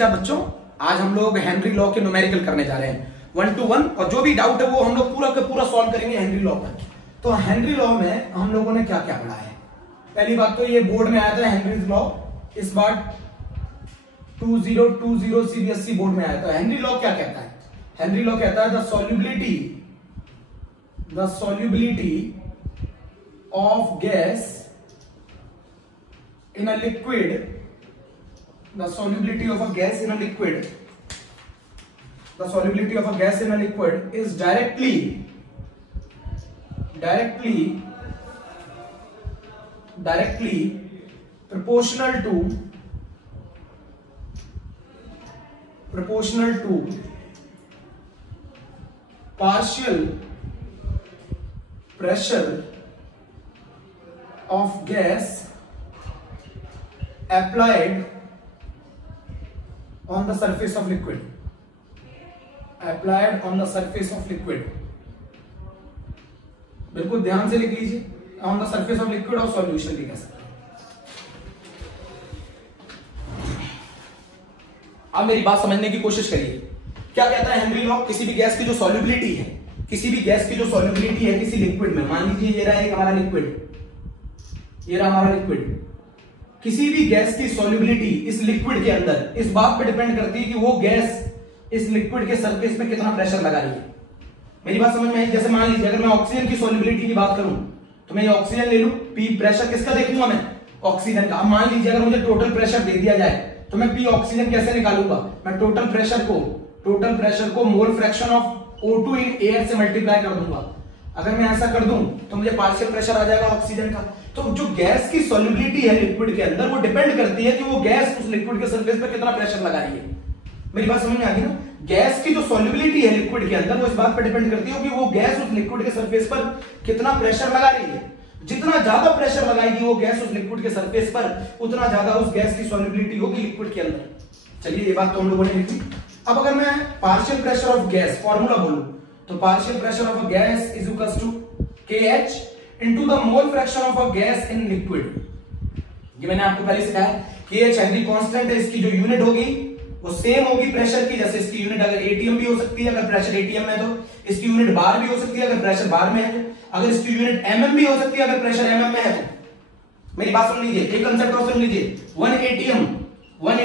क्या बच्चों, आज हम लोग हेनरी लॉ के न्यूमेरिकल करने जा रहे हैं 1 to 1, और जो भी डाउट है वो हम लोग पूरा का पूरा सॉल्व करेंगे हेनरी लॉ पर। तो हेनरी लॉ में हम लोगों ने क्या क्या पढ़ा है? पहली बात तो ये बोर्ड में आया था हेनरीज लॉ, इस बार 2020 सीबीएसई बोर्ड में आया था। हेनरी लॉ क्या कहता है? हेनरी लॉ कहता है the solubility of gas in a liquid, the solubility of a gas in a liquid, the solubility of a gas in a liquid is directly proportional to partial pressure of gas applied on the surface of liquid, applied on the surface of liquid। बिल्कुल ध्यान से लिख लीजिए, on the surface of liquid और solution भी कह सकते हैं। अब मेरी बात समझने की कोशिश करिए, क्या कहता है हेनरी लॉ? किसी भी गैस की जो सॉल्युबिलिटी है, किसी भी गैस की जो सॉल्युबिलिटी है किसी लिक्विड में, मान लीजिए ये रहा एक हमारा लिक्विड, ये रहा हमारा लिक्विड, किसी भी गैस की सॉल्युबिलिटी इस लिक्विड के अंदर इस बात पे डिपेंड करती है कि वो गैस इस लिक्विड के सरफेस पे कितना प्रेशर लगा रही है। मेरी बात समझ में आई? जैसे मान लीजिए अगर मैं ऑक्सीजन की सॉल्युबिलिटी की बात करूं तो मैं ये ऑक्सीजन ले लूं, पी प्रेशर किसका देखूंगा मैं? ऑक्सीजन का। अब मान लीजिए अगर मुझे टोटल प्रेशर दे दिया जाए तो मैं पी ऑक्सीजन कैसे निकालूंगा? मैं टोटल प्रेशर को मोल fraction of O2 in air से मल्टीप्लाई कर दूंगा। अगर मैं ऐसा कर दूं तो मुझे पार्शियल प्रेशर आ जाएगा ऑक्सीजन का। तो जो गैस की सॉल्युबिलिटी है लिक्विड के अंदर वो डिपेंड करती है कि वो गैस उस लिक्विड के सरफेस पे कितना प्रेशर लगा रही है। मेरी बात समझ में आ गई ना? गैस की जो सॉल्युबिलिटी है लिक्विड के अंदर वो इस बात पर डिपेंड करती है कि वो गैस उस लिक्विड के सरफेस पर कितना प्रेशर लगा रही है। जितना ज्यादा प्रेशर लगाएगी वो गैस उस लिक्विड के सरफेस पर, उतना ज्यादा उस गैस की सॉल्युबिलिटी होगी लिक्विड के अंदर। चलिए ये बात तो हम लोगों ने लिखी। अब अगर मैं partial pressure of gas formula बोलूं तो partial pressure of a gas is equal to KH into the mole fraction of a gas in liquid. ये मैंने आपको पहले सिखाया। KH हेनरी कांस्टेंट है, इसकी जो यूनिट होगी वो सेम होगी प्रेशर की। जैसे इसकी यूनिट अगर ATM भी हो सकती है अगर प्रेशर ATM में, तो इसकी यूनिट बार भी हो सकती है अगर प्रेशर बार में है तो, अगर इसकी यूनिट mm भी हो सकती है अगर प्रेशर mm में है तो। मेरी बात सुन लीजिए, एक कंसेप्ट और सुन लीजिए। 1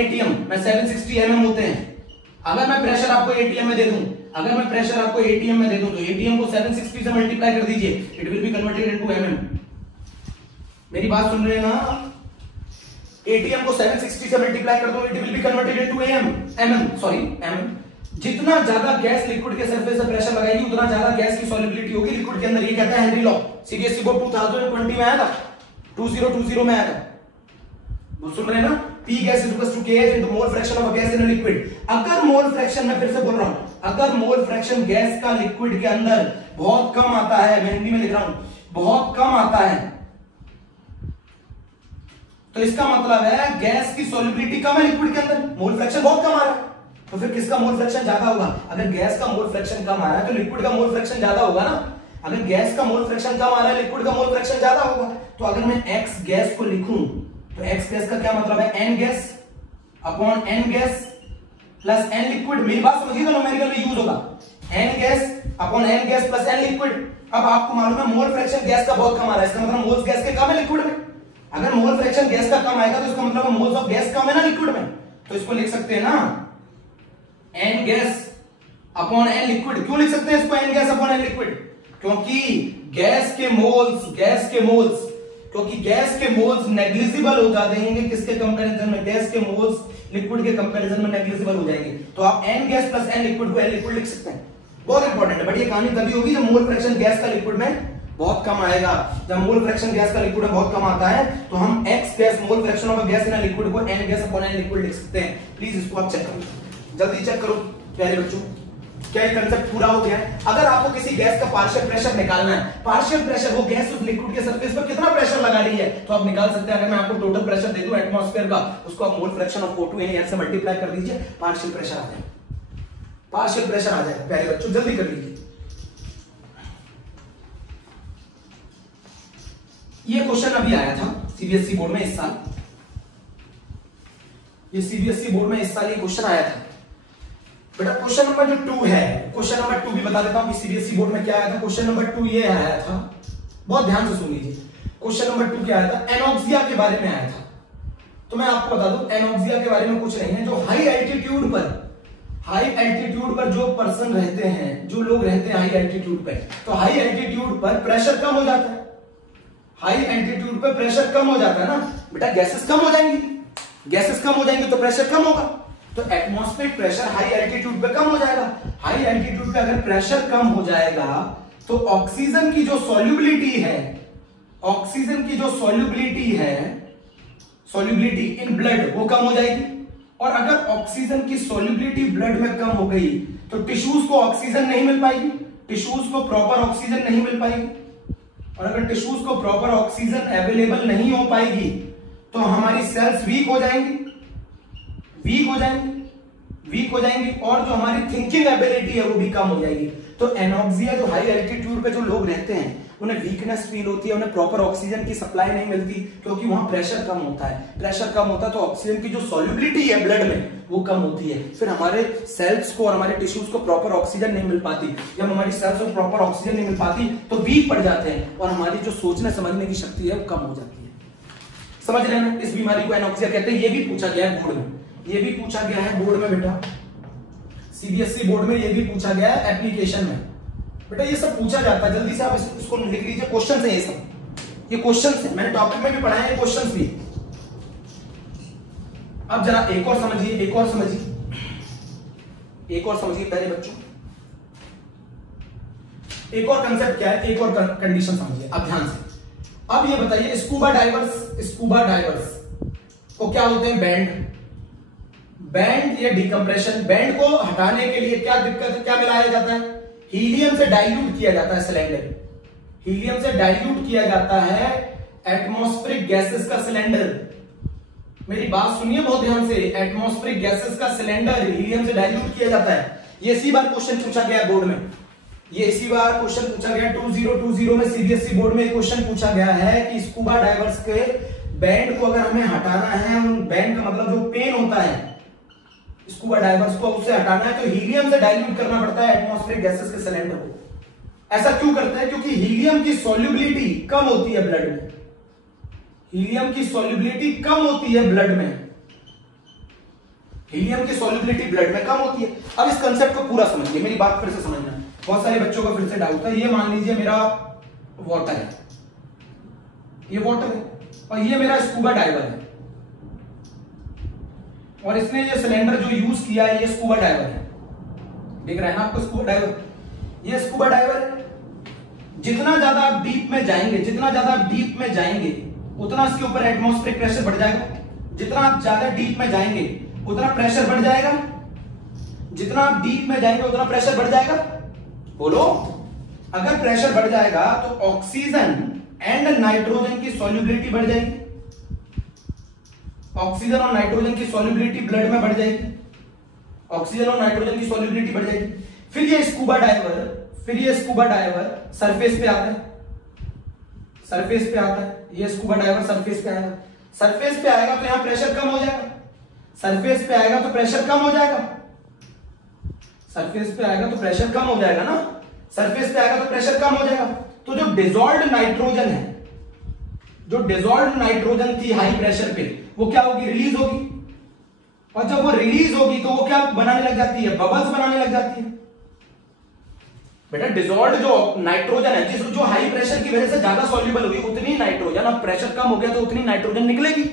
ATM में 760 mm होते हैं। अगर मैं प्रेशर आपको ATM में दे दूं, अगर मैं प्रेशर आपको ATM में दे दूं तो ATM को 760 से मल्टीप्लाई कर दीजिए, it will be converted into mm। मेरी बात सुन रहे हैं ना? ATM को 760 से मल्टीप्लाई कर दो, it will be converted into mm। जितना ज्यादा गैस लिक्विड के सरफेस पे प्रेशर लगाएगी उतना ज्यादा गैस की सॉल्युबिलिटी होगी लिक्विड के अंदर। ये कहता है हेनरी लॉ। सीबीएसई बोर्ड 2020 में आया था, 2020 में आया था। वो सुन रहे हैं ना? P gas is equal to KH into mole fraction of a gas in a liquid। अगर मोल फ्रैक्शन, मैं फिर से बोल रहा हूं, अगर मोल फ्रैक्शन गैस का लिक्विड के अंदर बहुत कम आता है, मैं हिंदी में लिख रहा हूं, बहुत कम आता है, तो इसका मतलब है गैस की सॉल्युबिलिटी कम है लिक्विड के अंदर, मोल फ्रैक्शन बहुत कम आ रहा है। तो फिर किसका मोल फ्रैक्शन ज्यादा होगा? अगर गैस का मोल फ्रैक्शन कम आ रहा है तो लिक्विड का मोल फ्रैक्शन ज्यादा होगा ना। अगर गैस का मोल फ्रैक्शन कम आ रहा है लिक्विड का मोल फ्रैक्शन ज्यादा होगा। तो अगर मैं X गैस को लिखूं तो X गैस का क्या मतलब है? N gas upon N gas plus N liquid. मेरी बात समझिएगा, न्यूमेरिकल में यूज होगा N gas upon N gas plus N liquid. अब आपको मालूम है मोल फ्रैक्शन गैस का बहुत कम आ रहा है, इसका मतलब मोल्स गैस के कम है लिक्विड में। अगर मोल फ्रैक्शन गैस का कम आएगा तो इसका मतलब मोल्स ऑफ गैस कम है ना लिक्विड में। तो इसको लिख सकते हैं ना N gas upon N liquid. क्यों लिख सकते हैं इसको N gas upon N liquid? क्योंकि गैस के मोल्स क्योंकि गैस के मोल्स नेग्लिजिबल हो जाएंगे किसके कंपैरिजन में? गैस के मोल्स लिक्विड के कंपैरिजन में नेग्लिजिबल हो जाएंगे। तो आप N gas plus N liquid को N लिक्विड लिख सकते हैं। बहुत इंपॉर्टेंट है, बट ये कहानी तभी होगी जब मोल फ्रैक्शन गैस का लिक्विड में बहुत कम आएगा। जब मोल फ्रैक्शन गैस का लिक्विड में बहुत कम आता है तो हम X gas mole fraction of gas in liquid को N gas upon N liquid लिख सकते हैं। प्लीज इसको आप चेक करो, जल्दी चेक करो प्यारे बच्चों। क्या ये कंसेप्ट पूरा हो गया है? अगर आपको किसी गैस का पार्शियल प्रेशर निकालना है, पार्शियल प्रेशर वो गैस उस लिक्विड के सरफेस पर कितना प्रेशर लगा रही है तो आप निकाल सकते हैं। अगर मैं आपको टोटल प्रेशर दे दूं एटमॉस्फेयर का, उसको आप मोल fraction of O2 in air से मल्टीप्लाई कर दीजिए, पार्शियल प्रेशर आ जाएगा। पार्शियल प्रेशर आ जाएगा प्यारे बच्चों, जल्दी कर लीजिए। ये क्वेश्चन अभी आया था सीबीएसई बोर्ड में इस साल। ये सीबीएसई बोर्ड में इस साल ये क्वेश्चन आया था बेटा। क्वेश्चन नंबर जो 2 है, क्वेश्चन नंबर 2 भी बता देता हूं कि सीबीएसई बोर्ड में क्या आया था। क्वेश्चन नंबर 2 ये आया था, बहुत ध्यान से सुन लीजिए। क्वेश्चन नंबर 2 क्या आया था? एनॉक्सिया के बारे में आया था। तो मैं आपको बता दूं, एनॉक्सिया के बारे में कुछ नहीं है। जो हाई एल्टीट्यूड पर जो पर्सन रहते हैं, जो लोग रहते हैं हाई एल्टीट्यूड पे, तो हाई एल्टीट्यूड पर प्रेशर कम हो जाता है। हाई एल्टीट्यूड पर प्रेशर कम हो जाता है ना बेटा, गैसेस कम हो जाएंगी तो प्रेशर कम होगा। तो एटमॉस्फेरिक प्रेशर हाई एल्टीट्यूड पे कम हो जाएगा। हाई एल्टीट्यूड पे अगर प्रेशर कम हो जाएगा तो ऑक्सीजन की जो सॉल्युबिलिटी इन ब्लड वो कम हो जाएगी। और अगर ऑक्सीजन की सॉल्युबिलिटी ब्लड में कम हो गई तो टिश्यूज को ऑक्सीजन नहीं मिल पाएगी, टिश्यूज को प्रॉपर ऑक्सीजन नहीं मिल पाएगी। और अगर टिश्यूज को प्रॉपर ऑक्सीजन अवेलेबल नहीं हो पाएगी तो हमारी सेल्स वीक हो जाएंगी और जो हमारी थिंकिंग एबिलिटी है वो भी कम हो जाएगी। तो एनॉक्सिया, जो हाई एल्टीट्यूड पे जो लोग रहते हैं उन्हें वीकनेस फील होती है, उन्हें प्रॉपर ऑक्सीजन की सप्लाई नहीं मिलती क्योंकि वहां प्रेशर कम होता है। तो ऑक्सीजन की जो सॉल्युबिलिटी है ब्लड में वो कम होती है। फिर हमारे सेल्स को और हमारे टिश्यूज को प्रॉपर ऑक्सीजन नहीं मिल पाती। जब हमारी सेल्स को प्रॉपर ऑक्सीजन नहीं मिल पाती तो वीक पड़ जाते हैं और हमारी जो सोचने समझने की शक्ति है वो कम हो जाती है। समझ रहे हैं? इस बीमारी को एनॉक्सिया कहते हैं। ये भी पूछा गया है बोर्ड में, बेटा। सीबीएसई बोर्ड में ये भी पूछा गया है एप्लीकेशन में। बेटा ये सब पूछा जाता है, जल्दी से आप इसको लिख लीजिए। क्वेश्चन है ये क्वेश्चन है, मैंने टॉपिक में भी पढ़ाया है, क्वेश्चन भी। अब जरा एक और समझिए पहले बच्चों। एक और कंसेप्ट क्या है, एक और कंडीशन समझिए अब ध्यान से। अब ये बताइए, स्कूबा डाइवर्स को क्या होते हैं? बैंड या डिकम्प्रेशन। बैंड को हटाने के लिए क्या दिक्कत है, क्या मिलाया जाता है? हीलियम से डाइल्यूट किया जाता है सिलेंडर। हीलियम से डाइल्यूट किया जाता है एटमॉस्फेरिक गैसेस का सिलेंडर। मेरी बात सुनिए बहुत ध्यान से। एटमॉस्फेरिक गैसेस का सिलेंडर हीलियम से डाइल्यूट किया जाता है। ये इसी बार क्वेश्चन पूछा गया बोर्ड में, 2020 में सीबीएसई बोर्ड में क्वेश्चन पूछा गया है कि स्कूबा डाइवर्स के बैंड को अगर हमें हटाना है, उन बैंड का मतलब जो पेन होता है, स्कूबा डाइवर्स को उससे हटाना है तो हीलियम से डाइल्यूट करना पड़ता है एटमॉस्फेरिक गैसेस के सिलेंडर को। ऐसा क्यों करते हैं? क्योंकि हीलियम की सॉल्युबिलिटी कम होती है ब्लड में। हीलियम की सॉल्युबिलिटी कम होती है ब्लड में कम होती है। अब इस कंसेप्ट को पूरा समझिए, मेरी बात फिर से समझना। बहुत सारे बच्चों को फिर से डाउट है। ये मान लीजिए मेरा वाटर है, ये वाटर है और ये मेरा स्कूबा डाइवर है, और इसने ये सिलेंडर जो यूज किया है ये स्कूबा डाइवर है। देख रहे हैं ना आपको स्कूबा डाइवर? ये स्कूबा डाइवर है। जितना ज्यादा आप डीप में जाएंगे उतना इसके ऊपर एटमॉस्फेरिक प्रेशर बढ़ जाएगा। जितना आप ज्यादा डीप में जाएंगे उतना प्रेशर बढ़ जाएगा। जितना आप डीप में जाएंगे उतना प्रेशर बढ़ जाएगा। बोलो, अगर प्रेशर बढ़ जाएगा तो ऑक्सीजन एंड नाइट्रोजन की सॉल्युबिलिटी बढ़ जाएगी। ऑक्सीजन और नाइट्रोजन की सॉल्युबिलिटी ब्लड में बढ़ जाएगी। फिर ये स्कूबा डाइवर सरफेस पे आता है। ये स्कूबा डाइवर सरफेस पे आएगा। सरफेस पे आएगा तो यहां प्रेशर कम हो जाएगा। सरफेस पे आएगा तो प्रेशर कम हो जाएगा ना। सरफेस पे आएगा तो प्रेशर कम हो जाएगा। तो जो डिसॉल्व्ड नाइट्रोजन थी हाई प्रेशर पे, वो क्या होगी? रिलीज होगी। और जब वो रिलीज होगी तो वो क्या बनाने लग जाती है? बबल्स बनाने लग जाती है। बेटा डिसॉल्व्ड जो नाइट्रोजन है, जो हाई प्रेशर की वजह से ज्यादा सॉल्युबल हुई, उतनी नाइट्रोजन, अब प्रेशर कम हो गया तो उतनी नाइट्रोजन निकलेगी।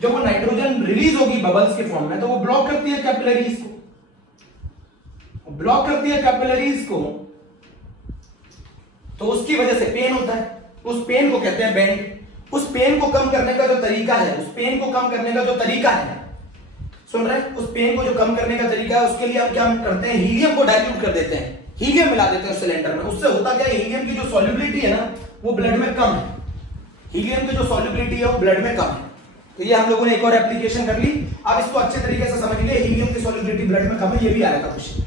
जब वो नाइट्रोजन रिलीज होगी बबल्स के फॉर्म में तो वो ब्लॉक करती है कैपिलरीज को, तो उसकी वजह से पेन होता है। उस पेन को कहते हैं बैंड। उस पेन को कम करने का जो तरीका है, सुन रहे हैं? उस पेन को जो कम करने का तरीका है, उसके लिए हम क्या करते हैं? हीलियम को डाइल्यूट कर देते हैं, हीलियम मिला देते हैं सिलेंडर में। उससे होता क्या है? हीलियम की जो सॉल्युबिलिटी है ना वो ब्लड में कम है। तो ये हम लोगों ने एक और एप्लीकेशन कर ली। आप इसको अच्छे तरीके से समझ लीजिए। हीलियम की सॉल्युबिलिटी ब्लड में कम है, ये भी आया था क्वेश्चन।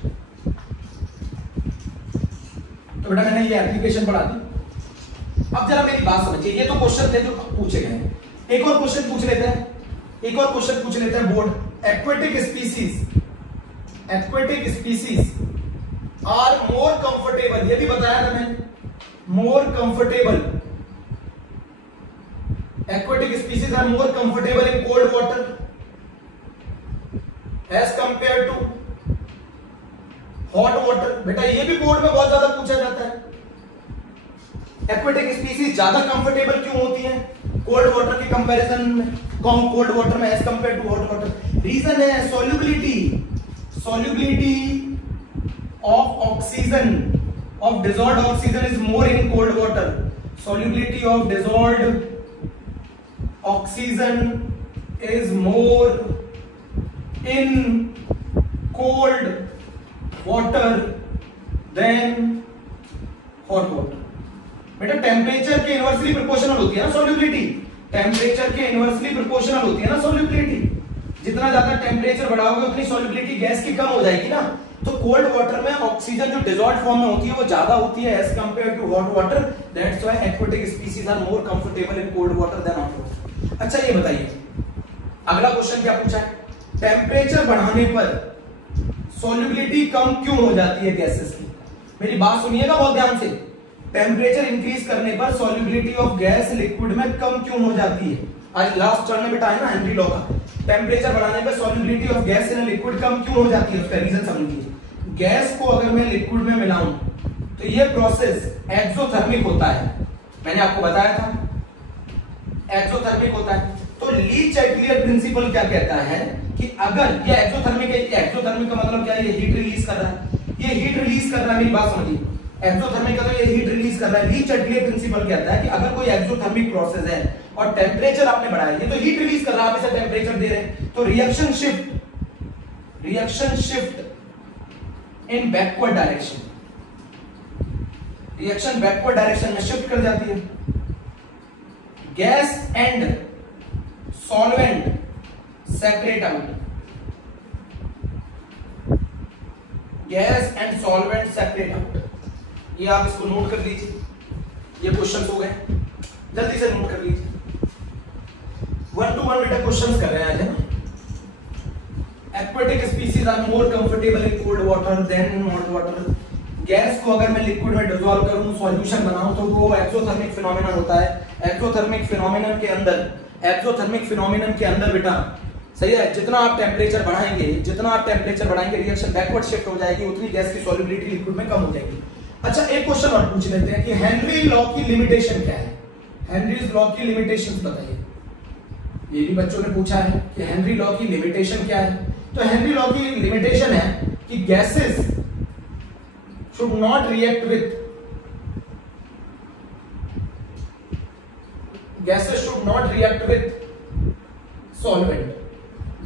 तो बेटा मैंने ये एप्लीकेशन पढ़ा दी। अब जरा मेरी बात समझिए। ये तो क्वेश्चन थे जो पूछे गए। एक और क्वेश्चन पूछ लेते हैं board. aquatic species are more comfortable, ये भी बताया था मैंने, more comfortable, aquatic species are more comfortable in cold water as compared to hot water। बेटा ये भी बोर्ड में बहुत ज्यादा पूछा जाता है, एक्वेटिक स्पीसीज ज्यादा कंफर्टेबल क्यों होती हैं कोल्ड वाटर के कंपैरिजन में, कोल्ड वाटर में as compare to hot water. Reason है solubility of oxygen, of dissolved oxygen is more in cold water, solubility of dissolved oxygen is more in cold water than hot water। बेटा temperature के inversely proportional होती है ना solubility, temperature के inversely proportional होती है ना सॉल्युबिलिटी। जितना ज्यादा टेम्परेचर बढ़ाओगे उतनी सॉल्युबिलिटी गैस की कम हो जाएगी ना। तो कोल्ड वाटर में ऑक्सीजन जो डिसॉल्व्ड फॉर्म में होती है वो ज्यादा होती है as compare to hot water, that's why aquatic species are more comfortable in cold water than hot water. अच्छा ये बताइए अगला क्वेश्चन क्या पूछा है, टेम्परेचर बढ़ाने पर सॉल्युबिलिटी कम क्यों हो जाती है गैसेस की। मेरी बात सुनिएगा बहुत ध्यान से, टेम्परेचर इंक्रीज करने पर सॉल्युबिलिटी ऑफ गैस लिक्विड में कम क्यों हो जाती है। आज लास्ट चरण में बेटा है ना हेनरी लॉ का, टेम्परेचर बढ़ाने पर solubility of gas in liquid कम क्यों हो जाती है, उसका रीजन समझिए। गैस को अगर मैं लिक्विड में मिलाऊं तो ये प्रोसेस एक्सोथर्मिक होता है, मैंने आपको बताया था एक्सोथर्मिक होता है। तो ली चैटलियर प्रिंसिपल क्या कहता है कि अगर ये एक्सोथर्मिक है, एक्सोथर्मिक का मतलब क्या है, ये हीट रिलीज कर रहा है, ये हीट रिलीज कर रहा है, मेरी बात समझिए, एक्सोथर्मिक का तो ये हीट रिलीज कर रहा है। ली चैटलियर प्रिंसिपल कहता है कि अगर कोई एक्सोथर्मिक प्रोसेस है और टेम्परेचर आपने बढ़ाया, ये तो हीट रिलीज कर रहा है, आप इसे टेम्परेचर दे रहे हैं, तो reaction shift in backward direction, reaction backward direction में शिफ्ट कर जाती है। Gas and solvent separate out, gas and solvent separate out, ये आप इसको नोट कर लीजिए, ये क्वेश्चन हो गए, जल्दी से नोट कर लीजिए। 1 to 1 बेटा क्वेश्चंस कर रहे हैं आज, है ना। Aquatic species are more comfortable in cold water than in hot water. Gas को अगर मैं लिक्विड में डिसॉल्व करूं, सॉल्यूशन बनाऊं, तो वो एक्सोथर्मिक फिनोमेनन होता है। एक्सोथर्मिक फिनोमेनन के अंदर बेटा सही है, जितना आप टेम्परेचर बढ़ाएंगे रिएक्शन बैकवर्ड शिफ्ट हो जाएगी, उतनी गैस की सॉल्युबिलिटी लिक्विड में कम हो जाएगी। अच्छा एक क्वेश्चन और पूछ लेते हैं कि हेनरी लॉ की लिमिटेशन क्या है, हेनरीज लॉ की लिमिटेशन बताइए। ये भी बच्चों ने पूछा है कि हेनरी लॉ की लिमिटेशन क्या है। तो हेनरी लॉ की लिमिटेशन है कि gases should not react with solvent.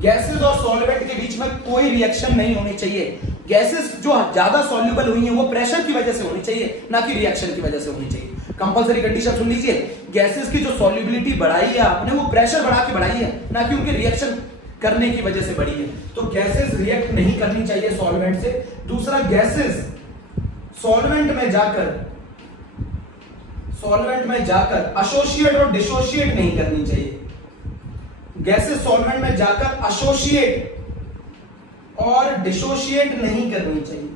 Gases और सॉल्वेंट के बीच में कोई रिएक्शन नहीं होनी चाहिए। गैसेस जो ज्यादा सॉल्युबल हुई हैं वो प्रेशर की वजह से होनी चाहिए, ना कि रिएक्शन की वजह से होनी चाहिए। कंपलसरी कंडीशन सुन लीजिए, गैसेस की जो सॉल्युबिलिटी बढ़ाई है आपने, वो प्रेशर बढ़ा के बढ़ाई है, ना कि उनके रिएक्शन करने की वजह से बढ़ी है। तो गैसेस रिएक्ट नहीं करनी चाहिए सॉल्वेंट से। दूसरा, गैसेस सॉल्वेंट में जाकर एसोसिएट और डिसोसिएट नहीं करनी चाहिए। गैसेस सॉल्वेंट में जाकर एसोसिएट और डिसोसिएट नहीं करनी चाहिए।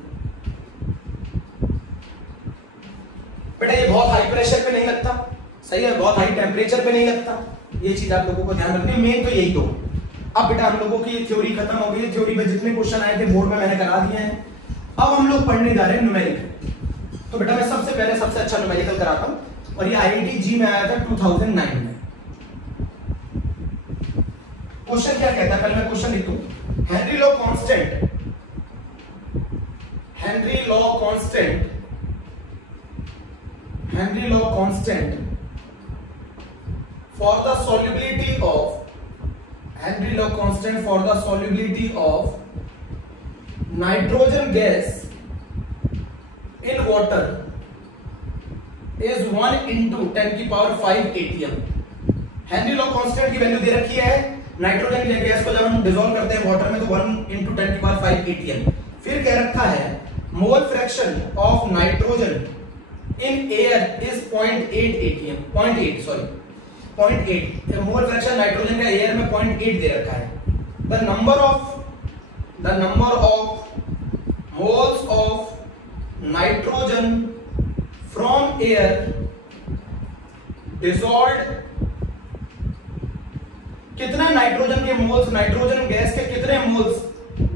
बेटा ये बहुत हाई प्रेशर पे नहीं लगता, सही है, बहुत हाई टेम्परेचर पे नहीं लगता, ये चीज आप लोगों को ध्यान रखनी है। मेन तो यही दो। अब बेटा हम लोगों की थ्योरी खत्म हो गई, थ्योरी में जितने क्वेश्चन आए थे बोर्ड में मैंने करा दिए हैं। अब हम लोग पढ़ने जा रहे हैं न्यूमेरिकल। तो बेटा मैं सबसे पहले सबसे अच्छा न्यूमेरिकल कराता हूं, और ये आईआईटी जी में आया था 2009 में। क्वेश्चन क्या कहता है, पहले मैं क्वेश्चन लिख दूं। Henry law constant for the solubility of nitrogen gas in water is 1 into 10 की power 5 atm। Henry law constant की वैल्यू दे रखी है, नाइट्रोजन गैस को जब हम डिसॉल्व करते हैं वाटर में तो 1 into 10 की पावर 5 atm। फिर कह रखा है मोल fraction of nitrogen in air is 0.8 atm, 0.8 mole fraction nitrogen का एयर में 0.8 दे रखा है। the number of moles of nitrogen from air dissolved, कितने नाइट्रोजन के मोल्स, नाइट्रोजन गैस के कितने moles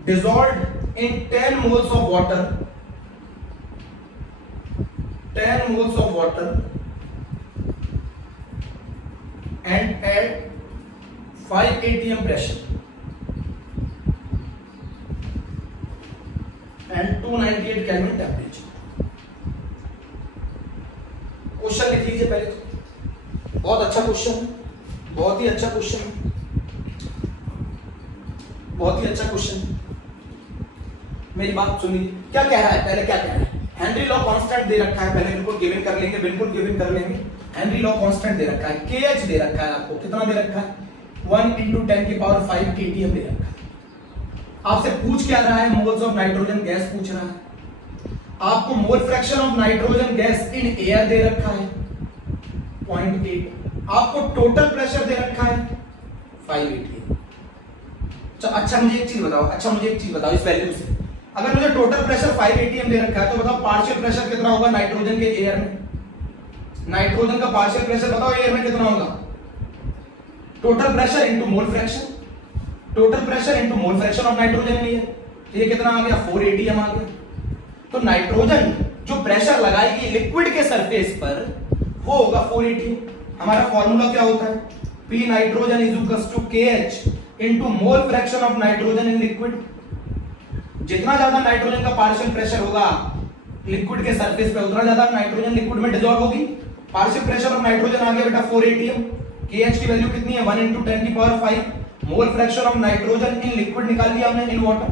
dissolved in 10 moles of water, 10 moles of water and at 5 atm pressure and 298 Kelvin temperature. Question लिख लीजिए पहले, बहुत अच्छा क्वेश्चन, बहुत ही अच्छा क्वेश्चन, बहुत ही अच्छा क्वेश्चन। मेरी बात सुनिए, क्या कह रहा है, पहले क्या कह रहा है? हेनरी लॉ कांस्टेंट दे रखा है, पहले बिल्कुल गिवन कर लेंगे, बिल्कुल गिवन कर लेंगे। हेनरी लॉ कांस्टेंट दे रखा है, KH दे रखा है आपको, कितना दे रखा है? 1 × 10⁵ atm दे रखा है। आपसे पूछ क्या रहा है? मोल्स ऑफ नाइट्रोजन गैस पूछ रहा है। आपको mole fraction of nitrogen gas in air दे रखा है 0.8, आपको टोटल प्रेशर दे रखा है 5 atm। अच्छा मुझे एक चीज बताओ, इस वैल्यू से अगर मुझे टोटल प्रेशर 5 atm दे रखा है तो बताओ पार्शियल प्रेशर कितना होगा नाइट्रोजन के एयर में? नाइट्रोजन का पार्शियल प्रेशर बताओ एयर में कितना होगा? Total pressure into mole fraction, total pressure into mole fraction of nitrogen in air, ये कितना आ गया? 4 atm आ गया। तो नाइट्रोजन जो प्रेशर लगाएगी लिक्विड के सरफेस पर वो होगा 4 atm। हमारा फॉर्मूला क्या होता है? P nitrogen is equals to KH into mole fraction of nitrogen in liquid. जितना ज्यादा नाइट्रोजन का पार्शियल प्रेशर होगा लिक्विड के सरफेस पे उतना ज्यादा नाइट्रोजन लिक्विड में डिसॉल्व होगी। पार्शियल प्रेशर ऑफ नाइट्रोजन आ गया बेटा 4 atm। KH की वैल्यू कितनी है? 1 × 10⁵। मोल fraction of nitrogen in liquid निकाल लिया हमने, in water.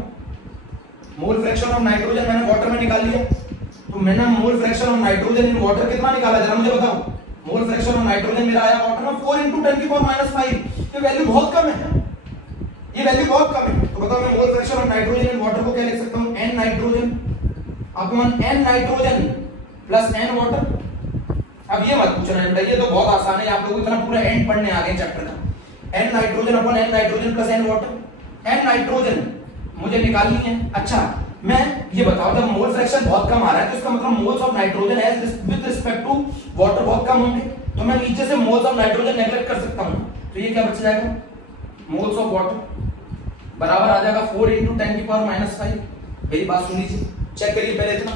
Mole fraction of nitrogen मैंने वाटर में निकाल लिया, तो मैंने मोल fraction of nitrogen in water कितना निकाला जरा मुझे बताओ? मोल फ्रैक्शन ऑफ नाइट्रोजन मेरा आया वाटर में 4 × 10⁻⁵। ये वैल्यू बहुत कम है, ये वैल्यू बहुत कम है। तो बताओ मैं मोल fraction of nitrogen in water को क्या लिख सकता हूं? n nitrogen upon n nitrogen plus n water. अब ये मत पूछना बेटा, ये तो बहुत आसान है, आप लोग इतना पूरा एंड पढ़ने आ गए चैप्टर का। n nitrogen upon n nitrogen plus n water. n nitrogen मुझे निकालनी है। अच्छा मैं ये बताओ, जब मोल फ्रैक्शन बहुत कम आ रहा है तो इसका मतलब moles of nitrogen as with respect to water बहुत कम होंगे, तो मैं नीचे से मोल्स ऑफ नाइट्रोजन नेगलेक्ट कर सकता हूं। तो ये क्या बच जाएगा? मोल्स ऑफ वाटर बराबर आ जाएगा 4 × 10⁻⁵। मेरी बात सुन लीजिए, चेक करिए पहले इतना।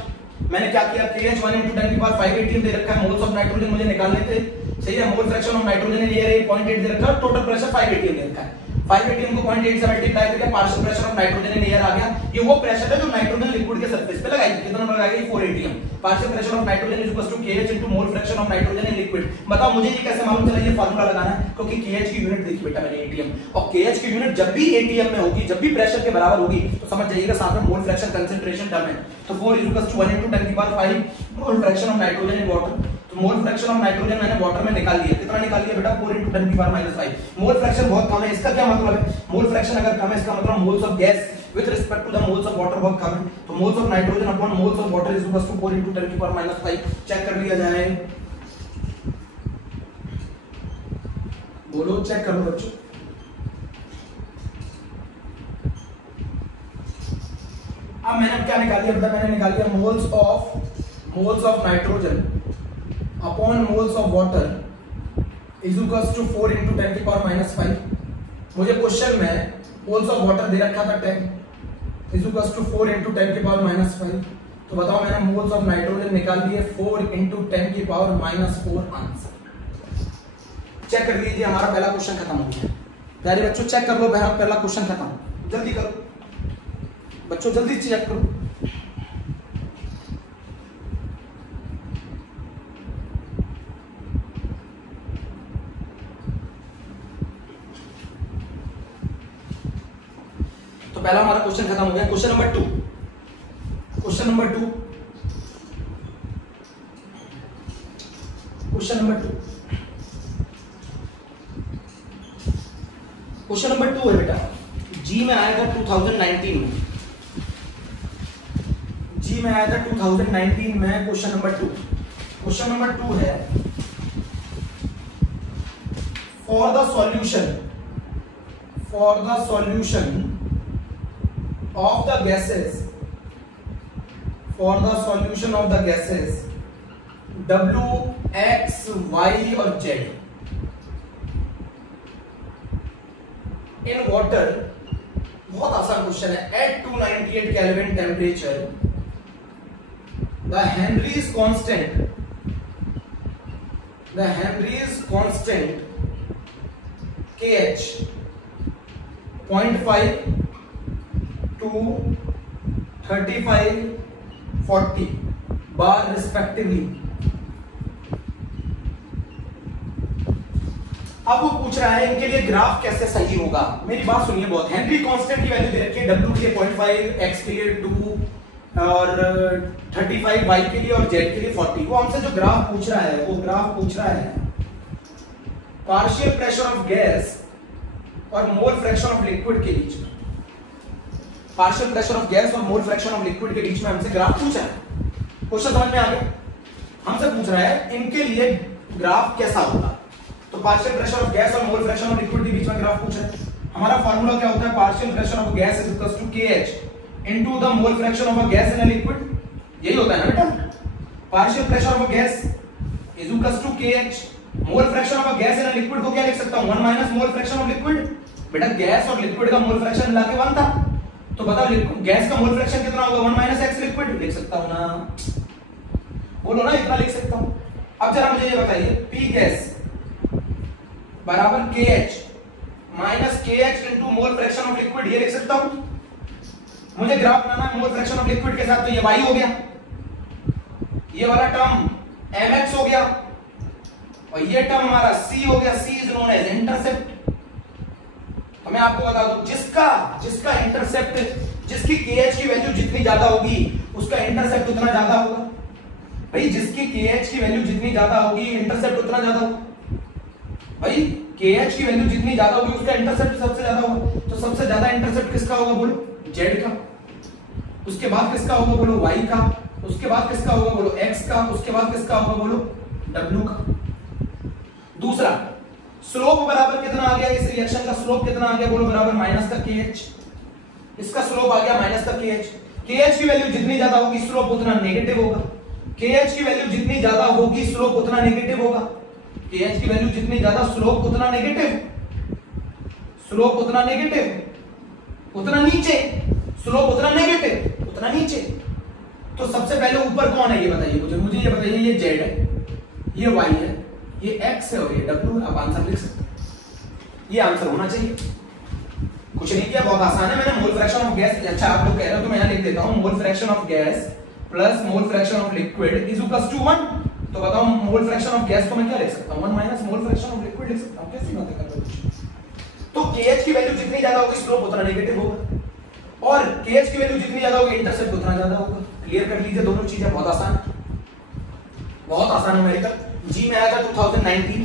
मैंने क्या किया? KH 1 × 10⁵ atm दे रखा है, मोल्स ऑफ नाइट्रोजन मुझे निकालने थे, सही है। मोल fraction of nitrogen in air 0.8 दे रखा है, टोटल प्रेशर 5 atm दे रखा है। 5 atm को 0.8 से मल्टीप्लाई करके partial pressure of nitrogen in air आ गया। ये वो प्रेशर है जो नाइट्रोजन लिक्विड के सरफेस पे लगाएगी, कितना लगाएगी? 4 atm। Partial pressure of nitrogen is equal to KH into mole fraction of nitrogen in liquid. बताओ मुझे ये कैसे मालूम चला? ये फार्मूला लगाना है, क्योंकि KH की यूनिट देखी बेटा मैंने atm, और KH की यूनिट जब भी atm में होगी, जब भी प्रेशर के बराबर होगी, तो समझ जाइएगा साथ में मोल फ्रैक्शन कंसंट्रेशन टर्म है। तो 4 = 1 × 10⁵ मोल fraction of nitrogen in water. तो मोल फ्रैक्शन ऑफ नाइट्रोजन मैंने वाटर में निकाल लिया, कितना निकाल लिया बेटा? 4 × 10⁻⁵। मोल फ्रैक्शन बहुत कम है, इसका क्या मतलब है? मोल फ्रैक्शन अगर कम है इसका मतलब moles of gas with respect to the moles of water बहुत कम है। तो moles of nitrogen upon moles of water is equal to 4 × 10⁻⁵। Check कर लिया जाए, बोलो चेक कर लो बच्चों। अब मैंने क्या निकाल लिया बेटा? मैंने निकाल लिया moles of nitrogen upon moles of water is equal to 4 × 10⁻⁵। मुझे क्वेश्चन में मोल्स ऑफ वाटर दे रखा था 10 इज इक्वल टू 4 × 10⁻⁵। तो बताओ मैंने मोल्स ऑफ नाइट्रोजन निकाल लिए 4 × 10⁻⁴ आंसर। चेक कर लीजिए, हमारा पहला क्वेश्चन खत्म हो गया। प्यारे बच्चों चेक कर लो, पहला क्वेश्चन खत्म, जल्दी करो बच्चों, जल्दी चेक करो। तो पहला हमारा क्वेश्चन खत्म हो गया। क्वेश्चन नंबर 2, क्वेश्चन नंबर 2 है बेटा। जी में आया था 2019 में, जी में आया था 2019 में। क्वेश्चन नंबर 2 है for the for the solution of the gases, for the solution of the gases W, X, Y और Z in water, बहुत आसान क्वेश्चन है, at 298 Kelvin temperature the Henry's constant KH 0.5 to 35 40 bar respectively। अब वो पूछ रहा है इनके लिए ग्राफ कैसे सही होगा। मेरी बात सुनिए बहुत, हेनरी कांस्टेंट की वैल्यू दे रखी है, W के लिए 0.5, X के लिए 2 और 35, Y के लिए और Z के लिए 40। वो हमसे जो ग्राफ पूछ रहा है, वो ग्राफ पूछ रहा है पार्शियल प्रेशर ऑफ गैस और मोल फ्रैक्शन ऑफ लिक्विड के बीच में। पार्शियल प्रेशर ऑफ गैस और मोल फ्रैक्शन ऑफ लिक्विड के बीच में हमसे ग्राफ पूछा है। क्वेश्चन समझ में आ गया? हमसे पूछ रहा है इनके लिए ग्राफ कैसा होगा। तो पार्शियल प्रेशर ऑफ गैस और मोल फ्रैक्शन ऑफ लिक्विड के बीच में ग्राफ पूछा है। हमारा फार्मूला क्या होता है? Partial pressure of gas is equal to KH into the mole fraction of a gas in a liquid. यही होता है ना बेटा, partial pressure of a gas is equal to KH, mole fraction of a gas in a liquid को क्या लिख सकता हूं? 1 minus mole fraction of liquid. बेटा गैस और लिक्विड का मोल फ्रैक्शन मिला के 1 था, तो बताओ गैस का मोल फ्रैक्शन कितना होगा? 1 माइनस x लिक्विड। लिख सकता हूं ना? बोलो ना, इतना लिख सकता हूं। अब जरा मुझे ये बताइए, P गैस बराबर KH minus KH into mole fraction of liquid, ये लिख सकता हूं। मुझे ग्राफ बनाना है मोल फ्रैक्शन ऑफ लिक्विड के साथ, तो ये y हो गया, ये वाला टर्म mx हो गया और ये टर्म हमारा c हो गया। c is known as intercept. तो मैं आपको बता दूं, जिसका इंटरसेप्ट, जिसकी KH की वैल्यू जितनी ज्यादा होगी उसका इंटरसेप्ट उतना ज्यादा होगा। भाई जिसकी KH की वैल्यू जितनी ज्यादा होगी इंटरसेप्ट उतना ज्यादा होगा। भाई KH की वैल्यू जितनी ज्यादा होगी उसका इंटरसेप्ट सबसे ज्यादा होगा। तो सबसे ज्यादा इंटरसेप्ट किसका होगा बोलो? Z का। उसके बाद किसका होगा बोलो? Y का। उसके बाद किसका होगा बोलो? X का। उसके बाद किसका होगा बोलो? W का। दूसरा, स्लोप बराबर कितना आ गया? इस रिएक्शन का स्लोप कितना आ गया बोलो? बराबर माइनस का KH। इसका स्लोप आ गया माइनस का KH। KH की वैल्यू जितनी ज्यादा होगी स्लोप उतना नेगेटिव होगा। KH की वैल्यू जितनी ज्यादा होगी स्लोप उतना नेगेटिव होगा। KH की वैल्यू जितनी ज्यादा स्लोप उतना नेगेटिव, स्लोप उतना नेगेटिव, उतना नीचे, स्लोप उतना नेगेटिव उतना नीचे। तो सबसे पहले ऊपर कौन है ये बताइए मुझे ये बताइए। ये Z है, ये Y है, ये X है और ये W। आप आंसर लिख सकते हैं, ये आंसर होना चाहिए। कुछ नहीं किया, बहुत आसान है। मैंने मोल फ्रैक्शन ऑफ गैस, अच्छा आप लोग कह रहे हो तो मैं यहां लिख देता हूं, mole fraction of gas plus mole fraction of liquid is equal to 1। तो बताओ मोल फ्रैक्शन ऑफ गैस को मैं क्या लिख सकता हूं? 1 minus mole fraction of liquid लिख सकता हूं। कैसी बातें कर रहे हो? तो KH की वैल्यू जितनी ज्यादा होगी स्लोप उतना नेगेटिव होगा और KH की वैल्यू जितनी ज्यादा होगी इंटरसेप्ट उतना ज्यादा होगा। क्लियर कर लीजिए, दोनों चीजें बहुत आसान है। न्यूमेरिकल जी में आया था 2019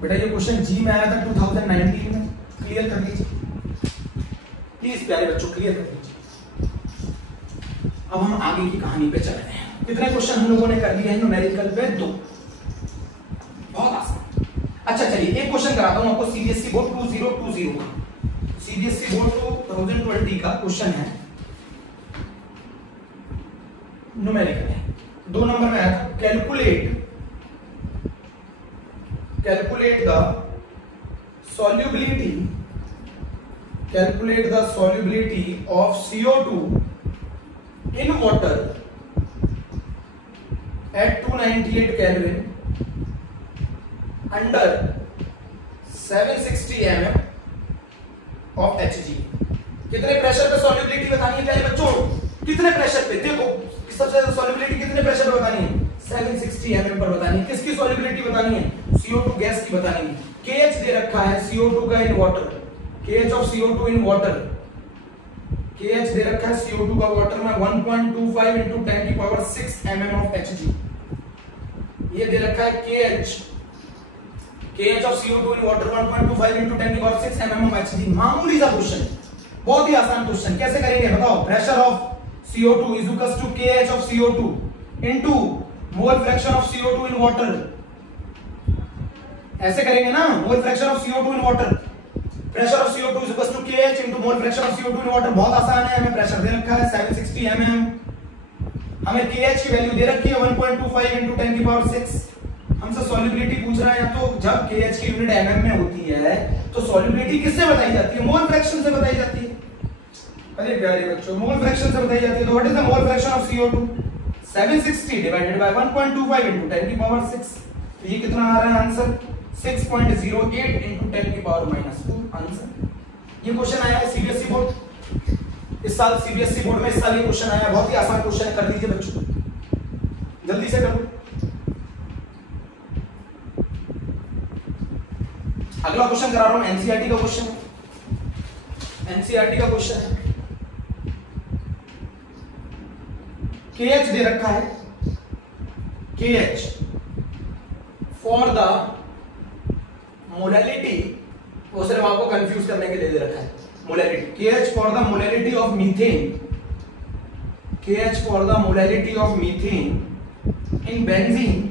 बेटा, ये क्वेश्चन जी में आया था 2019 में। क्लियर कर लीजिए प्लीज प्यारे बच्चों, क्लियर कर लीजिए। अब हम आगे की कहानी पे चल रहे हैं। कितने क्वेश्चन हम लोगों ने कर लिए हैं न्यूमेरिकल पे? 2। बहुत आसान। अच्छा चलिए एक क्वेश्चन कराता हूं आपको, सीबीएसई बोर्ड 2020 का, सीबीएसई बोर्ड 2020 का क्वेश्चन है, न्यूमेरिकल है, 2 नंबर में आया था। Calculate the solubility of CO2 in water at 298 Kelvin under 760 mm of Hg। कितने प्रेशर पे सॉल्युबिलिटी बतानी है पहले बच्चों? कितने प्रेशर पे? देखो सबसे ज्यादा सॉल्युबिलिटी कितने प्रेशर पे बतानी है? 760 mm पर बतानी है। किसकी सॉल्युबिलिटी बतानी है? CO2 गैस की बतानी है। KH दे रखा है CO2 का in water, KH of CO2 in water, KH दे रखा है CO2 का वाटर में 1.25 into 10 की पावर 6 mm of Hg। ये दे रखा है KH of CO2 in water 1.25 into 10 की पावर 6 mm of Hg। मामूली सा क्वेश्चन, बहुत ही आसान क्वेश्चन। कैसे करेंगे बताओ? Pressure of CO2 is equals to KH of CO2 into mole fraction of CO2 in water। ऐसे करेंगे ना, mole fraction of CO2 in water। Pressure of CO2 is equal to KH into mole fraction of CO2 in water. बहुत आसान है, हमें pressure दे रखा है 760 mm, हमें KH की वैल्यू दे रखी है 1.25 into 10 की पावर 6। हमसे सॉल्युबिलिटी पूछ रहा है, तो जब KH की यूनिट mm में होती है तो सॉल्युबिलिटी किससे बताई जाती है? मोल फ्रैक्शन से बताई जाती है। अरे प्यारे बच्चों, मोल फ्रैक्शन से बताई जाती है। तो what is the mole fraction of CO2? 760 divided by 1.25 into 10 की पावर 6। तो ये कितना आ रहा है आंसर? 6.08 into 10 की पावर -2 आंसर। ये क्वेश्चन आया है सीबीएसई बोर्ड इस साल, सीबीएसई बोर्ड में इस साल ये क्वेश्चन आया। बहुत ही आसान क्वेश्चन है, कर दीजिए बच्चों, जल्दी से करो। अगला क्वेश्चन करा रहा हूं, एनसीईआरटी का क्वेश्चन है। एनसीईआरटी का क्वेश्चन है, KH दे रखा है, KH फॉर द मोलैलिटी, वो सिर्फ आपको कंफ्यूज करने के लिए दे रखा है। Molality, KH for the molality of methane, KH for the molality of methane in benzene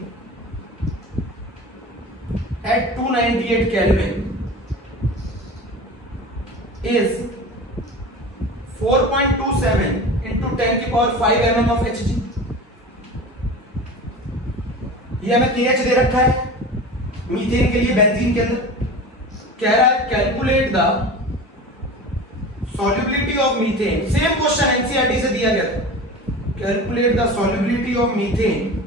at 298 Kelvin is 4.27 into 10 की पावर 5 mm of Hg। ये हमें KH दे रखा है मीथेन के लिए, बेंजीन के अंदर। कह रहा है calculate the solubility of methane. Same question NCERT से दिया गया था। Calculate the solubility of methane,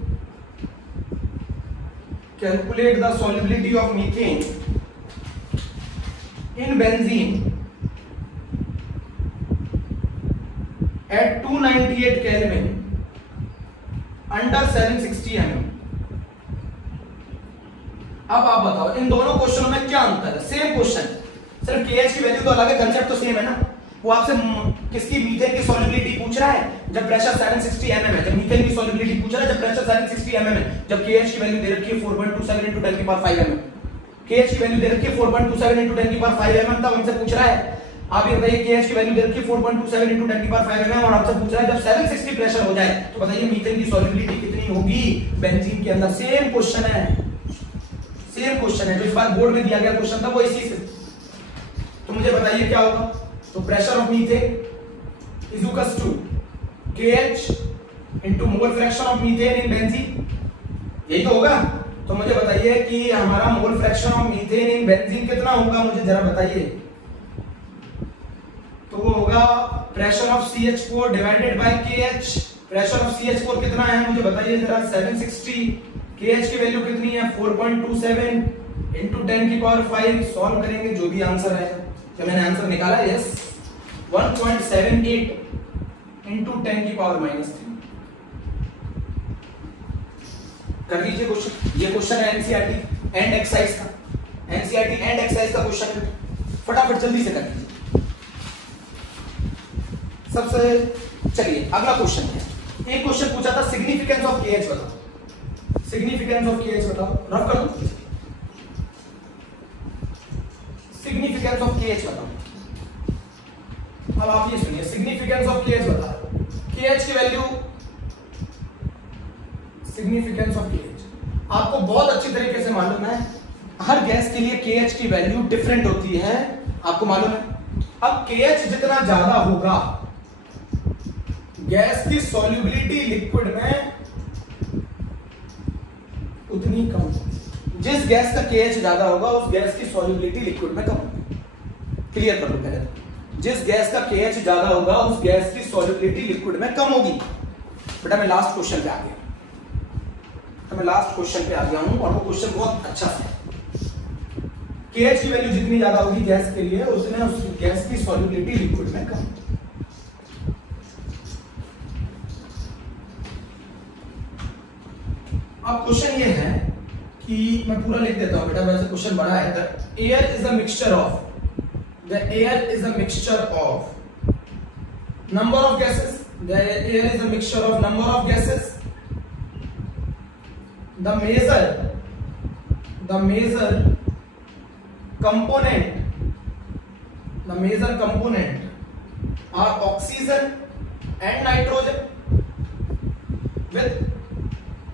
calculate the solubility of methane in benzene at 298 Kelvin under 760 mm। अब आप बताओ इन दोनों क्वेश्चनों में क्या अंतर है? सेम क्वेश्चन, सिर्फ KH की वैल्यू तो अलग है, कंसेप्ट तो सेम है ना। वो आपसे किसकी, मीथेन की सॉल्युबिलिटी पूछ रहा है जब प्रेशर 760 mm है, जब मीथेन की सॉल्युबिलिटी पूछ रहा है जब प्रेशर 760 mm है, जब KH की वैल्यू दे रखी है 4.27 into 10 की पावर 5 mm। KH की वैल्यू दे रखी है 4.27 into 10 की पावर 5 mm, तब हमसे पूछ रहा है, आप ये बताइए KH की वैल्यू दे रखी है 4.27 into 10 की पावर 5 mm, और आपसे पूछ रहा है जब 760 प्रेशर हो जाए तो बताइए मीथेन की सॉल्युबिलिटी कितनी होगी बेंजीन के अंदर। सेम क्वेश्चन है, सेम क्वेश्चन है, जो इस बार बोर्ड में दिया गया क्वेश्चन था वो इसी से। तो मुझे बताइए क्या होगा? तो pressure of methane is equals to KH into mole fraction of methane in benzene, यही तो होगा। तो मुझे बताइए कि हमारा मोल fraction of methane in benzene कितना होगा, मुझे जरा बताइए। तो वो होगा pressure of CH4 divided by KH। Pressure of CH4 कितना है मुझे बताइए जरा, 760। KH की वैल्यू कितनी है 4.27 into 10 की पावर 5। सॉल्व करेंगे, जो भी आंसर है, क्या मैंने आंसर निकाला? यस, 1.78 into 10 की पावर -3। कर लीजिए क्वेश्चन। ये क्वेश्चन है एनसीईआरटी एंड एक्सरसाइज का, एनसीईआरटी एंड एक्सरसाइज का क्वेश्चन है, फटाफट जल्दी से कर लीजिए सबसे। चलिए अगला क्वेश्चन है, एक क्वेश्चन पूछा था सिग्निफिकेंस ऑफ KH बताओ, सिग्निफिकेंस ऑफ KH बताओ, रफ कर दो। सिग्निफिकेंस ऑफ KH बताओ। अब आप ये सुनिए, सिग्निफिकेंस ऑफ KH बता, KH की वैल्यू, सिग्निफिकेंस ऑफ KH आपको बहुत अच्छी तरीके से मालूम है, हर गैस के लिए KH की वैल्यू डिफरेंट होती है, आपको मालूम है। अब KH जितना ज्यादा होगा, गैस की सॉल्युबिलिटी लिक्विड में उतनी कम होगी। जिस गैस का KH ज्यादा होगा उस गैस की सॉल्युबिलिटी लिक्विड में कम होगी। क्लियर कर लो पहले, जिस गैस का KH ज्यादा होगा उस गैस की सॉल्युबिलिटी लिक्विड में कम होगी। बेटा मैं लास्ट क्वेश्चन पे आ गया, तो मैं लास्ट क्वेश्चन पे आ गया हूं, और वो क्वेश्चन बहुत अच्छा है। KH की वैल्यू जितनी ज्यादा होगी गैस के लिए, उतने उस गैस की सॉल्युबिलिटी लिक्विड में कम। अब क्वेश्चन ये है कि मैं पूरा लिख देता हूं बेटा, वैसे क्वेश्चन बड़ा है। The air is a mixture of, the air is a mixture of number of gases, the air is a mixture of number of gases, the major component are oxygen and nitrogen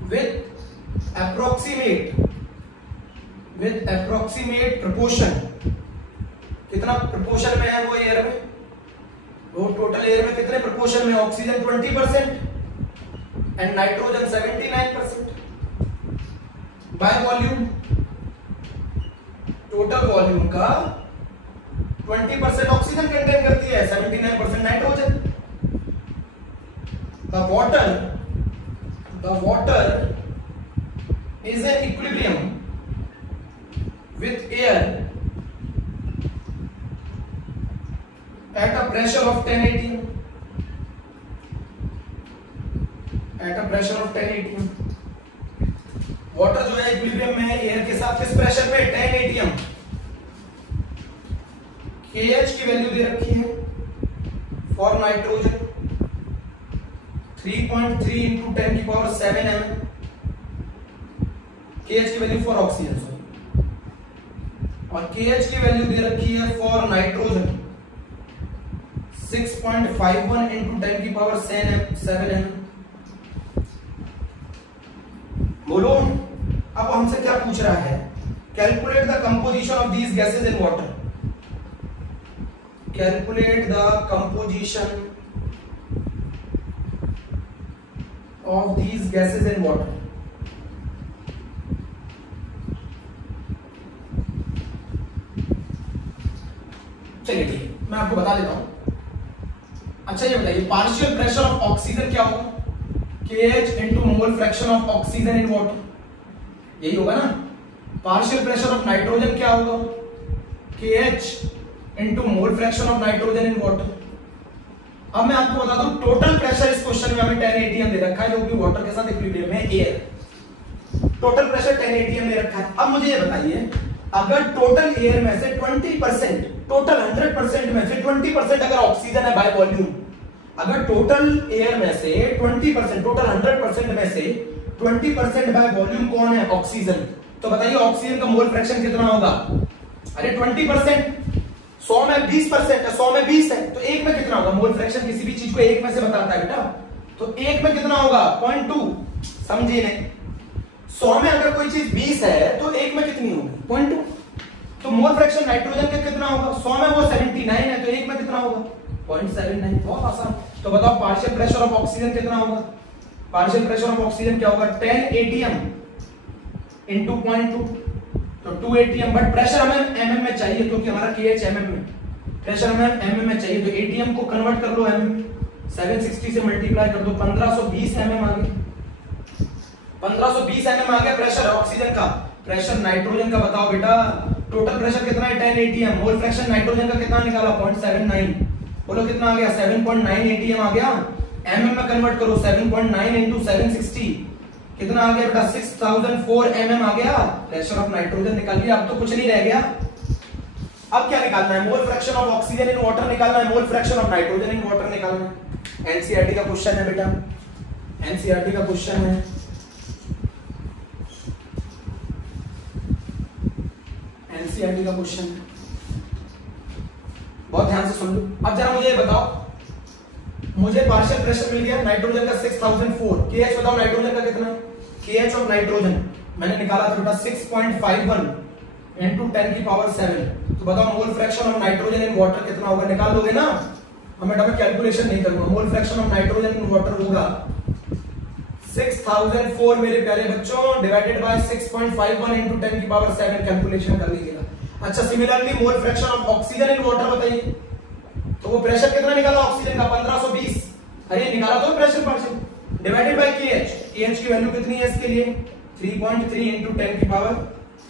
with approximate proportion। कितना proportion में है वो air में, वो total air में कितने proportion में, oxygen 20% and nitrogen 79%। By volume, total volume का 20% ऑक्सीजन कंटेन करती है, 79% nitrogen. The water is in equilibrium with air at a pressure of 10 atm. At a pressure of 10 atm. Water जो है equilibrium में है एयर के साथ, किस प्रेशर पे, 10 atm। KH की वैल्यू दे रखी है फॉर नाइट्रोजन 3.3 into 10 की पावर 7 mm। KH की वैल्यू फॉर ऑक्सीजन सॉरी, और KH की वैल्यू दे रखी है फॉर नाइट्रोजन 6.51 into 10 की पावर 7 mm। बोलो अब हमसे क्या पूछ रहा है, calculate the composition of these gases in water. Calculate the composition of these gases in water। चलिए ठीक है, मैं आपको बता देता हूं। अच्छा ये बताइए पार्शियल प्रेशर ऑफ ऑक्सीजन क्या होगा, KH into mole fraction of oxygen in water, यही होगा ना। पार्शियल प्रेशर ऑफ नाइट्रोजन क्या होगा, KH into mole fraction of nitrogen in water. अब मैं आपको बता दूं टोटल प्रेशर इस क्वेश्चन में हमें 10 atm दे रखा है, जो कि वाटर के साथ इक्विलिब्रियम में एयर। टोटल प्रेशर 10 atm दे रखा है। अब मुझे ये बताइए अगर टोटल एयर में से 20%, टोटल 100% में से 20% अगर ऑक्सीजन है बाय वॉल्यूम, अगर टोटल एयर में से 20%, टोटल 100% में से 20% बाय वॉल्यूम कौन है, ऑक्सीजन, तो बताइए ऑक्सीजन का मोल फ्रैक्शन कितना होगा। अरे 20%, 100 में 20% है, 100 में 20 है, तो एक में कितना होगा, मोल फ्रैक्शन किसी भी चीज को एक में से बताता है बेटा, तो एक में कितना होगा 0.2, समझिए नहीं। 100 में अगर कोई चीज 20 है तो एक में कितनी होगी 0.2, तो मोल फ्रैक्शन नाइट्रोजन का कितना होगा, 100 में वो 79 है, तो एक में कितना होगा 0.79। बहुत आसान। तो बताओ पार्शियल प्रेशर ऑफ ऑक्सीजन कितना होगा, पार्शियल प्रेशर ऑफ ऑक्सीजन क्या होगा, 10 atm into 0.2, तो 2 atm, बट प्रेशर हमें mm में चाहिए क्योंकि हमारा KH mm में, प्रेशर हमें mm में चाहिए, तो atm को कन्वर्ट कर लो mm, 760 से मल्टीप्लाई कर दो, 1520 mm आ गया, 1520 mm आ गया प्रेशर ऑक्सीजन का। प्रेशर नाइट्रोजन का बताओ बेटा, टोटल प्रेशर कितना है 10 atm, मोल फ्रैक्शन नाइट्रोजन का कितना निकाला 0.79, बोलो कितना आ गया 7.9 atm आ गया, mm में कन्वर्ट करो, 7.9 into 760 कितना आ गया बेटा 6004 mm आ गया, प्रेशर ऑफ नाइट्रोजन निकाल लिया। अब तो कुछ नहीं रह गया, अब क्या निकालना है, मोल fraction of oxygen in water निकालना है, मोल fraction of nitrogen in water निकालना है। एनसीईआरटी का क्वेश्चन है बेटा, एनसीईआरटी का क्वेश्चन है, एनसीईआरटी का क्वेश्चन है, बहुत ध्यान से सुन लो। अब जरा मुझे ये बताओ, मुझे पार्शियल प्रेशर मिल गया नाइट्रोजन का 6004, KH बताओ नाइट्रोजन का कितना है, KH ऑफ नाइट्रोजन मैंने निकाला था बेटा 6.51 into 10 की पावर 7, तो बताओ मोल fraction of nitrogen in water कितना होगा, निकाल लोगे ना, अब बेटा मैं कैलकुलेशन नहीं करूंगा। मोल fraction of nitrogen in water होगा 6004 मेरे प्यारे बच्चों डिवाइडेड बाय 6.51 into 10 की पावर 7, कैलकुलेशन कर लीजिएगा। अच्छा similarly mole fraction of oxygen in water बताइए, तो वो प्रेशर कितना निकाला ऑक्सीजन का 1520, अरे निकाला तो pressure partial, divided by KH, KH की वैल्यू कितनी है इसके लिए 3.3 into 10 की पावर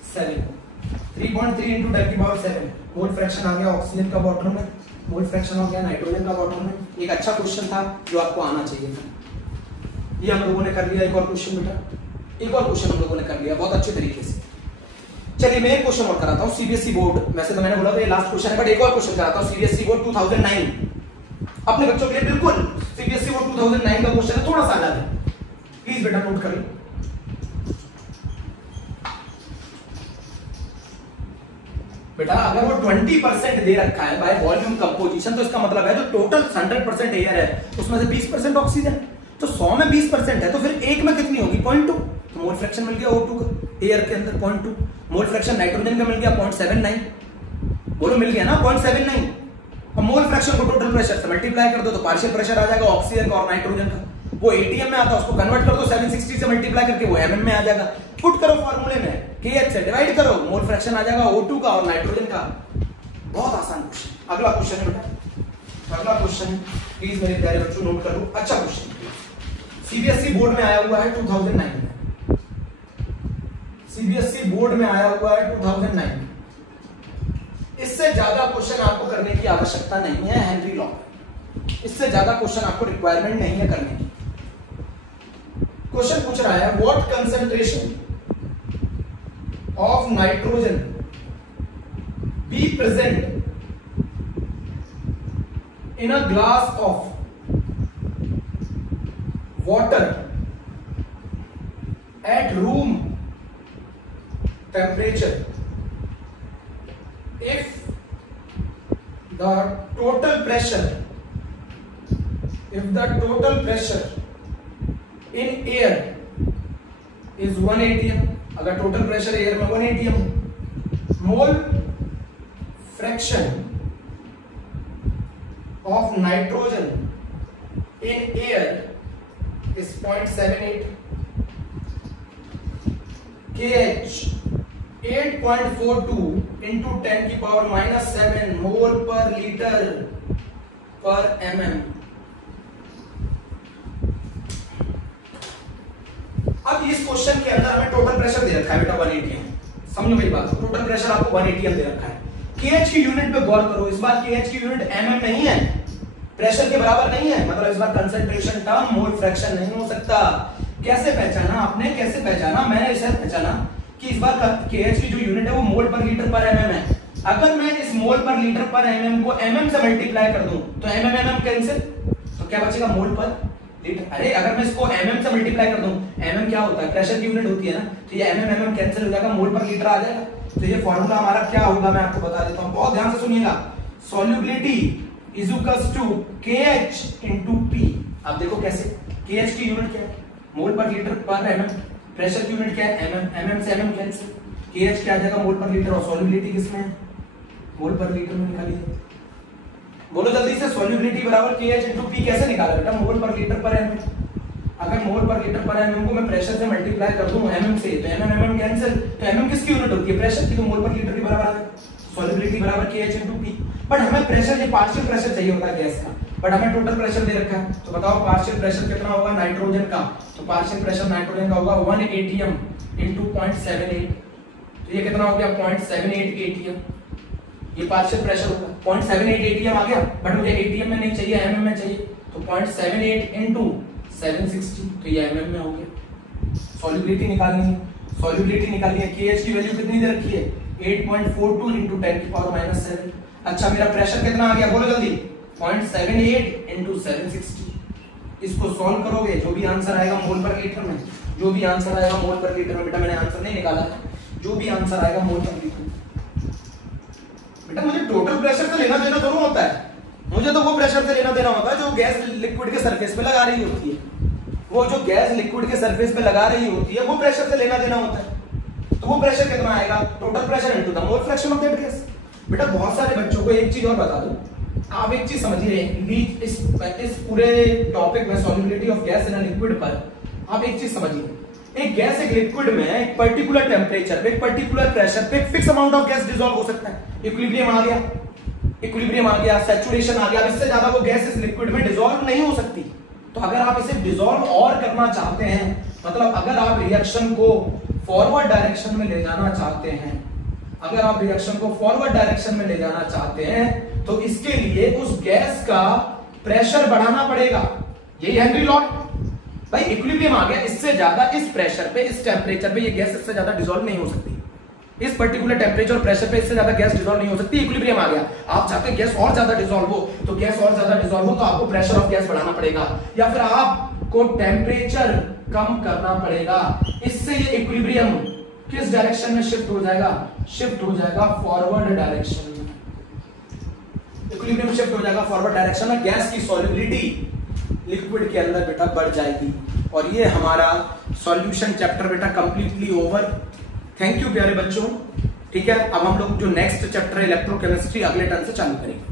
7, 3.3 into 10 की पावर 7, मोल फ्रैक्शन आ गया ऑक्सीजन का वाटर में, मोल फ्रैक्शन हो गया नाइट्रोजन का वाटर में। एक अच्छा क्वेश्चन था जो आपको आना चाहिए था, ये हम लोगों ने कर लिया। एक और क्वेश्चन बेटा, एक और क्वेश्चन हम लोगों ने कर लिया बहुत अच्छे तरीके से। चलिए मैं एक क्वेश्चन और कराता हूँ, सीबीएसई बोर्ड, वैसे तो मैंने बोला था ये लास्ट क्वेश्चन है, बट एक और क्वेश्चन कराता हूँ, सीबीएसई बोर्ड 2009 अपने बच्चों के लिए, बिल्कुल सीबीएसई बोर्ड 2009 का क्वेश्चन है, थोड़ा सा अलग है, प्लीज बेटा नोट करें। बेटा अगर वो 20% दे रखा है बाय वॉल्यूम कंपोजिशन, तो इसका मतलब है जो टोटल 100% एयर है उसमें से 20% ऑक्सीजन, तो 100 में 20% है तो फिर एक में कितनी होगी 0.2, तो मोल फ्रैक्शन मिल गया O2 का एयर के अंदर 0.2, मोल फ्रैक्शन नाइट्रोजन का मिल गया 0.79, बोलो मिल गया ना 0.79। अब मोल फ्रैक्शन को टोटल प्रेशर से मल्टीप्लाई कर दो तो पार्शियल प्रेशर आ जाएगा ऑक्सीजन का और नाइट्रोजन का। वो एटीएम में आता है, उसको कन्वर्ट कर दो 760 से मल्टीप्लाई करके वो एमएम में आ जाएगा। पुट करो फॉर्मूले में, KH से डिवाइड करो, मोल फ्रैक्शन आ जाएगा O2 का और नाइट्रोजन का। बहुत आसान क्वेश्चन। अगला क्वेश्चन है बेटा, अगला क्वेश्चन प्लीज मेरे प्यारे बच्चों नोट कर लो। अच्छा क्वेश्चन, सीबीएसई बोर्ड में आया हुआ है 2009 में, सीबीएसई बोर्ड में आया हुआ है 2009। इससे ज्यादा क्वेश्चन आपको करने की आवश्यकता नहीं है हेनरी लॉ, इससे ज्यादा क्वेश्चन आपको रिक्वायरमेंट नहीं है करने की। क्वेश्चन पूछ रहा है what concentration of nitrogen be present in a glass of water at room temperature if the total pressure in air is 1 atm, अगर टोटल प्रेशर एयर में 1 atm, mole fraction of nitrogen in air is 0.78, KH 8.42 into 10 की power -7 मोल पर litre पर mm। अब इस question के अंदर हमें टोटल प्रेशर दे रखा है बेटा 1 atm, समझो मेरी बात, टोटल प्रेशर आपको 1 atm दे रखा है। KH की यूनिट पे गौर करो, इस बार KH की यूनिट mm नहीं है, प्रेशर के बराबर नहीं है, मतलब इस बार कंसंट्रेशन टर्म मोल फ्रैक्शन नहीं हो सकता। कैसे पहचाना आपने, कैसे पहचाना? मैंने इसे पहचाना कि इस बार KH की जो यूनिट है वो मोल पर लीटर पर mm है। अगर मैं इस मोल पर लीटर पर mm को mm से मल्टीप्लाई कर दूं तो mm कैंसिल, तो क्या बचेगा मोल पर लीटर। अरे अगर मैं इसको mm से मल्टीप्लाई कर दूं, mm क्या होता है, प्रेशर की यूनिट होती है ना, तो ये mm कैंसिल हो जाएगा, मोल पर लीटर आ जाएगा। तो ये फॉर्मूला हमारा क्या होगा मैं आपको बता देता हूं, बहुत ध्यान से सुनिएगा। Solubility is equals to KH into P। आप देखो कैसे, KH की यूनिट क्या है, मोल पर लीटर पर mm, प्रेशर की यूनिट क्या है mm, mm से mm कैंसिल, KH क्या आ जाएगा मोल पर लीटर, और सॉल्युबिलिटी किसमें है, मोल पर लीटर में निकालिए। बोलो जल्दी से, सॉल्युबिलिटी बराबर KH into P कैसे निकाला बेटा, मोल पर लीटर पर mm। अगर मोल पर लीटर पर mm को मैं प्रेशर से मल्टीप्लाई कर दूं mm से, तो mm कैंसिल, तो mm किसकी यूनिट होती है, प्रेशर की, तो मोल पर लीटर के बराबर आ जाएगा। सॉल्युबिलिटी बराबर KH into P। बट हमें प्रेशर, ये पार्शियल प्रेशर चाहिए होता है गैस का, बट हमें टोटल प्रेशर दे रखा है, तो बताओ पार्शियल प्रेशर कितना होगा नाइट्रोजन का, तो पार्शियल प्रेशर नाइट्रोजन का होगा 1 atm into 0.78, तो ये कितना हो गया 0.78 atm, ये पार्शियल प्रेशर होगा 0.78 atm आ गया, बट मुझे atm में नहीं चाहिए mm में चाहिए, तो 0.78 into 760, तो ये mm में हो गया। सॉल्युबिलिटी निकालनी है, सॉल्युबिलिटी निकालनी है, KH की वैल्यू कितनी दे रखी है 8.42 into 10 की पावर -7। अच्छा मेरा प्रेशर कितना आ गया बोलो जल्दी, 0.78 into 760। इसको सॉल्व करोगे जो भी आंसर आएगा मोल पर लीटर में, जो भी आंसर आएगा मोल पर लीटर में, बेटा मैंने आंसर नहीं निकाला है, जो भी आंसर आएगा मोल पर लीटर में। बेटा मुझे टोटल प्रेशर से लेना देना दोनों होता है, मुझे तो वो प्रेशर से लेना देना होता है जो गैस लिक्विड के सरफेस पे लगा रही होती है, वो जो गैस लिक्विड के सरफेस पे लगा रही होती है वो प्रेशर से लेना देना होता है। तो वो प्रेशर कितना आएगा, total pressure into the mole fraction of that gas. बेटा बहुत सारे बच्चों को एक चीज और बता दूं, आप एक चीज समझिए इस पूरे टॉपिक में solubility of gas in a liquid पर आप एक चीज समझिए, एक गैस एक लिक्विड में एक पर्टिकुलर टेम्परेचर पे एक पर्टिकुलर प्रेशर पे एक fix amount of gas dissolve हो सकता है। इक्विलिब्रियम आ गया, इक्विलिब्रियम आ गया, सैचुरेशन आ गया, इससे ज्यादा वो गैस इस लिक्विड में डिसॉल्व नहीं हो सकती। तो अगर आप इसे डिसॉल्व और करना चाहते हैं, मतलब अगर आप रिएक्शन को फॉरवर्ड डायरेक्शन में ले जाना चाहते हैं, अगर आप रिएक्शन को फॉरवर्ड डायरेक्शन में ले जाना चाहते हैं तो इसके लिए उस गैस का प्रेशर बढ़ाना पड़ेगा। यही हेनरी लॉ भाई, इक्विलिब्रियम आ गया, इससे ज्यादा इस प्रेशर पे इस टेम्परेचर पे ये गैस इससे ज्यादा डिसॉल्व नहीं हो सकती, इस पर्टिकुलर टेम्परेचर और प्रेशर पे इससे ज्यादा गैस डिसॉल्व नहीं हो सकती। इक्विलिब्रियम आ गया, आप चाहते हैं गैस और ज्यादा डिसॉल्व हो, तो गैस और ज्यादा डिसॉल्व हो तो आपको प्रेशर ऑफ गैस बढ़ाना पड़ेगा या फिर आपको टेम्परेचर कम करना पड़ेगा। इससे ये इक्विलिब्रियम किस डायरेक्शन में शिफ्ट हो जाएगा, शिफ्ट हो जाएगा फॉरवर्ड डायरेक्शन में। इक्विलिब्रियम शिफ्ट हो जाएगा फॉरवर्ड डायरेक्शन में, गैस की सॉल्युबिलिटी लिक्विड के अंदर बेटा बढ़ जाएगी। और ये हमारा सॉल्यूशन चैप्टर बेटा कंप्लीटली ओवर। थैंक यू प्यारे बच्चों। ठीक है, अब हम लोग जो नेक्स्ट चैप्टर है इलेक्ट्रोकेमिस्ट्री अगले टर्म से चालू करेंगे।